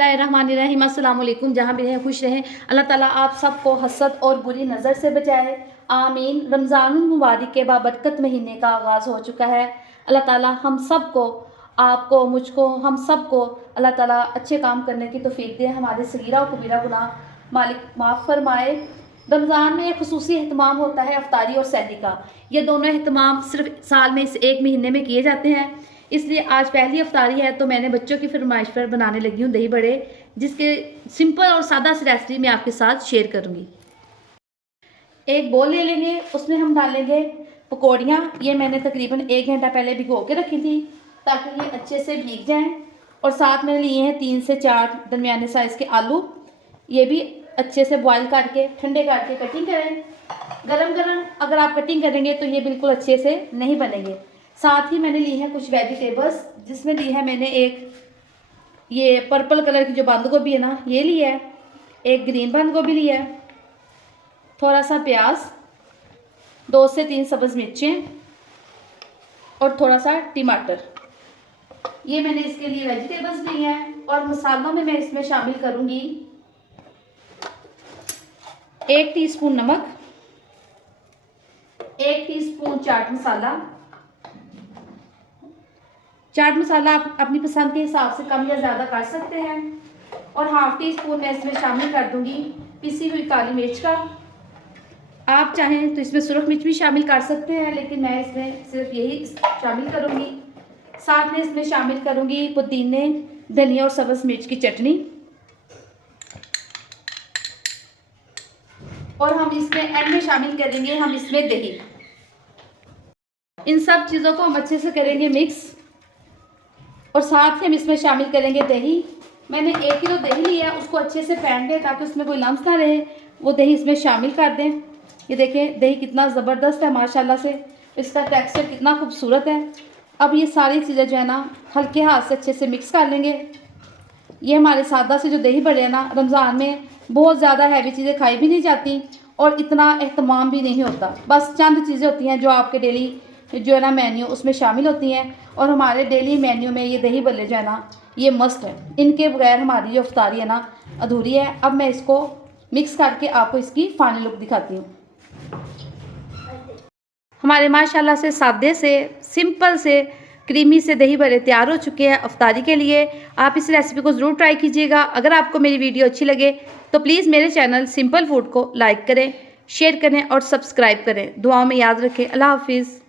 बिस्मिल्लाहिर्रहमानिर्रहीम। अस्सलाम वालेकुम। जहाँ भी रहें खुश रहें। अल्लाह ताला आप सबको हसद और बुरी नज़र से बचाए, आमीन। रमज़ानुल मुबारक के बाबरकत महीने का आगाज़ हो चुका है। अल्लाह ताला हम सबको, आपको, मुझको, हम सबको अल्लाह ताला अच्छे काम करने की तौफीक दे, हमारे सगीरा और कबीरा गुनाह मालिक माफ़ फरमाए। रमज़ान में एक खुसूसी एहतमाम होता है अफ्तारी और सहरी का। ये दोनों एहतमाम सिर्फ साल में इस एक महीने में किए जाते हैं, इसलिए आज पहली अफ्तारी है तो मैंने बच्चों की फरमाइश पर बनाने लगी हूँ दही बड़े, जिसके सिंपल और सादा सी रेसिपी मैं आपके साथ शेयर करूँगी। एक बोल ले लेंगे, उसमें हम डालेंगे पकौड़ियाँ। ये मैंने तकरीबन 1 घंटा पहले भिगो के रखी थी ताकि ये अच्छे से भीग जाएं। और साथ में लिए हैं 3 से 4 दरमियाने साइज़ के आलू। ये भी अच्छे से बॉईल करके ठंडे करके कटिंग करें। गरम गरम अगर आप कटिंग करेंगे तो ये बिल्कुल अच्छे से नहीं बनेंगे। साथ ही मैंने ली है कुछ वेजिटेबल्स, जिसमें ली है मैंने एक ये पर्पल कलर की जो बंद गोभी है ना, ये ली है। एक ग्रीन बंद गोभी ली है, थोड़ा सा प्याज, 2 से 3 सब्ज़ मिर्चें और थोड़ा सा टमाटर। ये मैंने इसके लिए वेजिटेबल्स ली हैं। और मसालों में मैं इसमें शामिल करूँगी 1 टीस्पून नमक, 1 टीस्पून चाट मसाला। चाट मसाला आप अपनी पसंद के हिसाब से कम या ज़्यादा कर सकते हैं। और ½ टीस्पून मैं इसमें शामिल कर दूंगी पिसी हुई काली मिर्च का। आप चाहें तो इसमें सुरख मिर्च भी शामिल कर सकते हैं, लेकिन मैं इसमें सिर्फ यही शामिल करूंगी। साथ में इसमें शामिल करूंगी पुदीने, धनिया और सब्ज़ मिर्च की चटनी। और हम इसमें एंड में शामिल करेंगे हम इसमें दही। इन सब चीज़ों को हम अच्छे से करेंगे मिक्स। और साथ ही हम इसमें शामिल करेंगे दही। मैंने 1 किलो दही लिया है, उसको अच्छे से फेंट दें ताकि उसमें कोई लम्स ना रहे। वो दही इसमें शामिल कर दें। ये देखें दही कितना ज़बरदस्त है माशाल्लाह से, इसका टेक्सचर कितना खूबसूरत है। अब ये सारी चीज़ें जो है ना हल्के हाथ से अच्छे से मिक्स कर लेंगे। ये हमारे सादा से जो दही बड़े हैं ना, रमज़ान में बहुत ज़्यादा हैवी चीज़ें खाई भी नहीं जाती और इतना एहतमाम भी नहीं होता। बस चंद चीज़ें होती हैं जो आपके डेली जो है ना मेन्यू उसमें शामिल होती हैं। और हमारे डेली मेन्यू में ये दही बल्ले जो है ना ये मस्ट है। इनके बगैर हमारी जो अफ्तारी है ना अधूरी है। अब मैं इसको मिक्स करके आपको इसकी फाइनल लुक दिखाती हूँ। हमारे माशाल्लाह से सादे से सिंपल से क्रीमी से दही बड़े तैयार हो चुके हैं अफ्तारी के लिए। आप इस रेसिपी को ज़रूर ट्राई कीजिएगा। अगर आपको मेरी वीडियो अच्छी लगे तो प्लीज़ मेरे चैनल सिंपल फूड को लाइक करें, शेयर करें और सब्सक्राइब करें। दुआओं में याद रखें। अल्लाह हाफिज़।